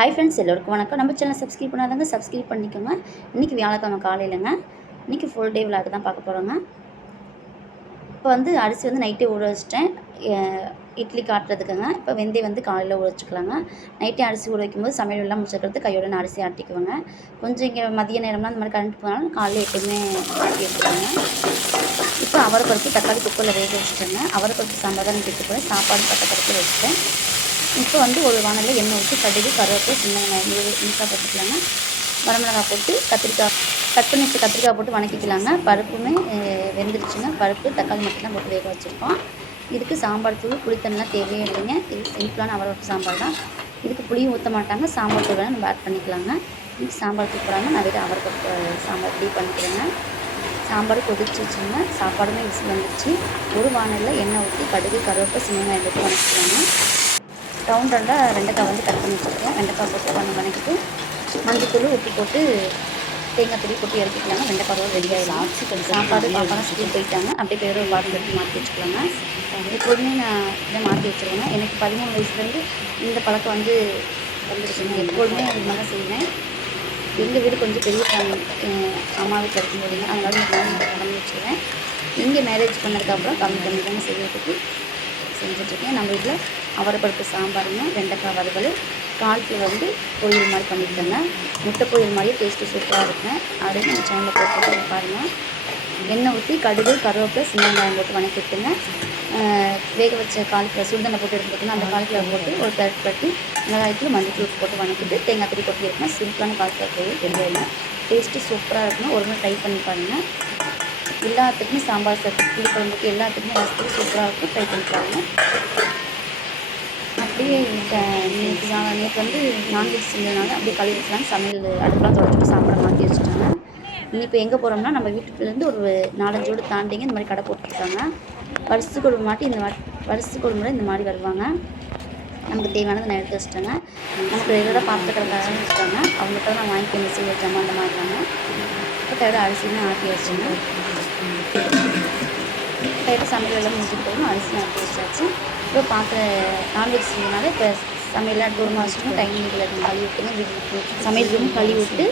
Hi friends, எல்லோருக்கும் வணக்கம். நம்ம சேனல் சப்ஸ்கிரைப் பண்ணாதவங்க சப்ஸ்கிரைப் பண்ணிக்கோங்க. இன்றைக்கி வியாழக்கிழமை காலையிலங்க. இன்றைக்கி ஃபுல் டே விளாக் தான் பார்க்க போகிறோங்க. இப்போ வந்து அரிசி வந்து நைட்டே ஊற வச்சிட்டேன் இட்லி காட்டுறதுக்குங்க. இப்போ வெந்தயம் காலையில் ஊற வச்சுக்கலாங்க. நைட்டே அரிசி ஊற வைக்கும்போது சமையல் எல்லாம் முடிச்சுக்கிறது கையோட நான் அரிசி ஆட்டிக்குவேங்க. கொஞ்சம் இங்கே மதிய நேரம்லாம் அந்த மாதிரி கரண்ட் போனாலும் காலையில் எப்போயுமே ஆட்டி வச்சுக்கோங்க. இப்போ அவரைப்பருப்பு தக்காளி குக்கரில் வேக வச்சுட்டேங்க. அவரைப்பருப்பு சாம்பார் தான் கேட்டு போகிறேன். சாப்பாடு பருப்பில் வச்சுட்டேன். இப்போ வந்து ஒரு வானலில் எண்ணெய் ஊற்றி கடுகு கருவேப்பிலை சின்ன வெங்காயம் நீட்டாக போட்டுக்கலாங்க. வரமிளகாய் போட்டு கத்திரிக்காய் கட் பண்ணி வச்ச கத்திரிக்காய் போட்டு வணக்கிக்கலாங்க. பருப்புமே வெந்துருச்சுங்க. பருப்பு தக்காளி மட்டும் தான் போட்டு வேக வச்சுருக்கோம். இதுக்கு சாம்பார் தூள் புளித்தண்ணெலாம் தேவையே இல்லைங்க. இது சிம்பிளான அவரைப்பருப்பு சாம்பார் தான். இதுக்கு புளியும் ஊற்ற மாட்டாங்க. சாம்பார் தூள் வேணால் நம்ம ஆட் பண்ணிக்கலாங்க. இதுக்கு சாம்பார் தூள் போடாமல் நான் வெறும் அவரைப்பருப்பு சாம்பார் ரெடி பண்ணிக்கிறேங்க. சாம்பார் கொதிச்சிச்சுங்க. சாப்பாடுமே விசில் வந்துடுச்சு. ஒரு வானலில் எண்ணெய் ஊற்றி கடுகு கருவேப்பிலை சின்ன வெங்காயம் போட்டு வணக்கிக்கலாங்க. ரவுண்ட் ரவுண்டாக வெண்டைக்காய் வந்து கட் பண்ணி வச்சுருக்கேன். வெண்டைக்காய் போட்டு வணக்கிட்டு மஞ்சத்தூள் உப்பு போட்டு தேங்காய் துளி போட்டு இறக்கிக்கலாங்க. வெண்டைக்காய் ரெடி ஆகிடலாம். சாப்பாடு பாப்பாலாம் ஸ்கூல் போயிட்டாங்க. அப்படியே பேர் ஒரு பாட்டில் எடுத்து மாற்றி வச்சுக்கலாங்க. எப்போதுமே நான் இதை மாற்றி வச்சுருவேங்க. எனக்கு 13 வயசுலேருந்து இந்த பழக்கம் வந்து வந்துருக்குங்க. எப்போதுமே அது மாதிரி தான் செய்வேன். எங்கள் வீடு கொஞ்சம் பெரிய ஃபேமிலி, அம்மா வீட்டில் இருக்கும்போதுங்க. அதனால நான் பண்ணி வச்சுருவேன். இங்கே மேரேஜ் பண்ணதுக்கப்புறம் கம்மி கம்மி தாங்க செய்யறதுக்கு செஞ்சிட்ருக்கேன். நம்ம வீட்டில் அவரைப்பருப்பு சாம்பாருங்க, வெண்டைக்காய் வறுவல், கால் வந்து பொரியல் மாதிரி பண்ணியிருக்கேங்க. முட்டை பொரியல் மாதிரியே டேஸ்ட்டு சூப்பராக இருக்குங்க. அதையும் நம்ம சேனலில் போட்டு பாருங்கள். எண்ணெய் ஊற்றி கடுகு கருவேப்பிலை சின்ன வெங்காயம் போட்டு வணக்கிட்டுங்க. வேக வச்ச காலிஃப்ளவர் சுடுதண்ணை போட்டு எடுத்துக்கிட்டோம்னா அந்த காலிஃப்ளவர் போட்டு ஒரு கட்டி வெங்காயத்தில் மஞ்சள் போட்டு வணக்கிட்டு தேங்காய் தூள் கொட்டி இருக்குன்னா சிம்பிளான காலிஃப்ளவர் பொரியல் ரெடி ஆகிடும். டேஸ்ட்டு சூப்பராக இருக்குன்னா ஒரு முறை ட்ரை பண்ணி பாருங்கள். எல்லாத்துக்குமே சாம்பார் சட்னி புளி குழம்புக்கு எல்லாத்துக்குமே ரசத்துக்கு சூப்பராக இருக்கும். ட்ரை பண்ணி பாருங்கள். அப்படியே நேற்று வந்து நான்வெஜ் செஞ்சதுனால அப்படியே கழுவி வச்சுலாம் சமையல் அடுப்பெலாம் தொடச்சிட்டு சாப்பாடை மாற்றி வச்சுட்டாங்க. இப்போ எங்கே போகிறோம்னா நம்ம வீட்டுலேருந்து ஒரு 4-5 ரோடு தாண்டிங்க இந்த மாதிரி கடை போட்டுருக்காங்க. வருஷத்துக்கு ஒரு முறை இந்த மாதிரி வருவாங்க. நமக்கு தேவையானதை நான் எடுத்து வச்சுட்டேங்க. நமக்கு ரெகுலராக பாத்திரக்காரங்க வச்சுட்டாங்க. அவங்கள்ட்ட நான் வாங்கிக்க மிஷின் ஜாமான் அந்த மாதிரி தாங்க. இப்போ கையோட அரிசியும் ஆட்டி வச்சுங்க. கையோட சமையல் எல்லாம் முடிச்சுட்டு போகணும். அரிசியும் ஆட்டி வச்சாச்சு. இப்போ நான்வெஜ் செஞ்சதுனால இப்போ சமையல்லாம் தூரமாக வச்சுட்டு டைனிங் டேபிள் கழுவி விட்டுங்க. வீட்டுக்கு சமையல் ரூம் கழுவி விட்டு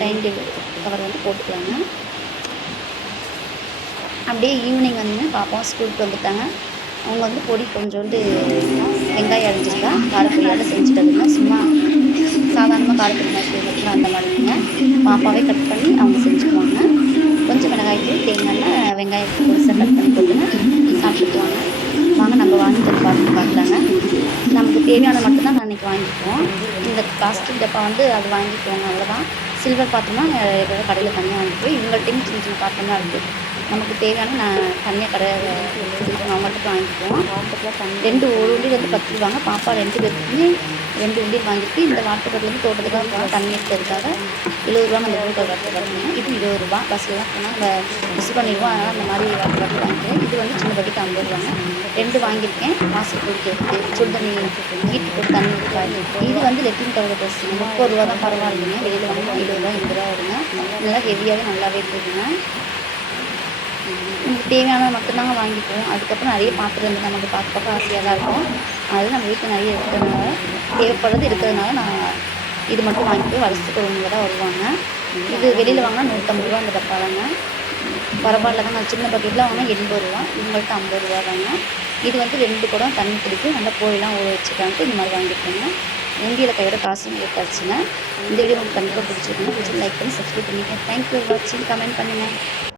டைனிங் டேபிள் கவர் வந்து போட்டுக்கலாங்க. அப்படியே ஈவினிங் வந்தீங்கன்னா பாப்பாவும் ஸ்கூலுக்கு வந்துட்டாங்க. அவங்க வந்து பொடி கொஞ்சோண்டு வெங்காயம் அரைஞ்சிருக்கா காரப்பொடியோட செஞ்சுட்டதுங்க. சும்மா சாதாரணமாக காரப்பொடி மாதிரி செய்யணும் அந்த மாதிரிங்க. பாப்பாவே கட் பண்ணி அவங்க செஞ்சுக்குவாங்க. கொஞ்சம் மிளகாய்த்தூள் தேங்காய் வெங்காயத்தை பொடிசாக கட் பண்ணி போட்டுங்க சாப்பிட்டுக்குவாங்க. வாங்க நம்ம வாங்கி பார்க்கலாங்க. நமக்கு தேவையானது மட்டும்தான் நான் இன்றைக்கி வாங்கிக்குவோம். இந்த பிளாஸ்டிக் டப்பா வந்து அது வாங்கிக்குவோங்க, அவ்வளோதான். சில்வர் பாத்திரம்னா எதாவது கடையில் தனியாக வாங்கிக்குவோம். இவங்கள்ட்டையும் சின்ன சின்ன பாத்திரம்லாம் இருக்குது. நமக்கு தேவையான நான் தனியாக கடையில் அவங்கள்ட்ட வாங்கிக்குவோம். 2 ஒரு உண்டியல் வந்து 10 ரூபாங்க. பாப்பா 2 பேருக்குமே 2 உண்டியல் வாங்கிட்டு இந்த வாட்டர் பாட்டில் தோட்டத்துக்காக தண்ணி எடுத்ததுக்காக 70 ரூபா அந்த ஊருக்கு வாட்டர் பாட்டில். இது 20 ரூபா. பஸ்ஸில் போனால் நம்ம மிஸ் பண்ணிடுவோம். அதனால் அந்த மாதிரி வாட்டர் பாட்டில் வாங்கிக்கிறேன். இது வந்து சின்ன பட்டிக்கு 50 ரூபாங்க. 2 வாங்கியிருக்கேன். வாசல் குடிக்கிறதுக்கு சுடுதண்ணி ஹீட்டு போட்டு தண்ணி ஊற்றி. இது வந்து லெட்டின் டவர் ட்ரெஸ் 30 ரூபா தான். பரவாயில்லைங்க. வெளியில் வாங்கினா 70 ரூபா 80 ரூபா வருங்க. நல்லா ஹெவியாகவே நல்லாவே இருக்குதுங்க. நமக்கு தேவையானது மட்டும்தாங்க வாங்கிக்குவோம். அதுக்கப்புறம் நிறைய பாத்திரம் இருந்து நமக்கு பார்க்க ஆசையாக தான் இருக்கும். அது நம்ம வீட்டில் நிறைய இருக்கிறதுனால தேவைப்படுறது இருக்கிறதுனால நான் இது மட்டும் வாங்கிக்குவேன். வருஷத்துக்கு ஒரு முறை தான் வருவாங்க. இது வெளியில் வாங்கினா 150 ரூபா அந்த டப்பாதாங்க. பரவாயில்ல தான். நான் சின்ன பக்கெட்டில் வாங்கினா 80 ரூபா. இவங்கள்ட்ட 50 ரூபா தாங்க. இது வந்து 2 குடம் தண்ணி குடிக்கும். நல்லா கோயிலாம் ஊற வச்சுக்கான்ட்டு இந்த மாதிரி வாங்கிக்கோங்க. உண்டியில் கையோட காசும் எடுத்தாச்சுங்க. இந்த வீடியோ உங்களுக்கு கண்டிப்பாக பிடிச்சிருக்குங்க. பிடிச்சி லைக் பண்ணி சப்ஸ்கிரைப் பண்ணிக்கோங்க. தேங்க்யூ ஃபார் வாட்சிங். கமெண்ட் பண்ணுங்கள்.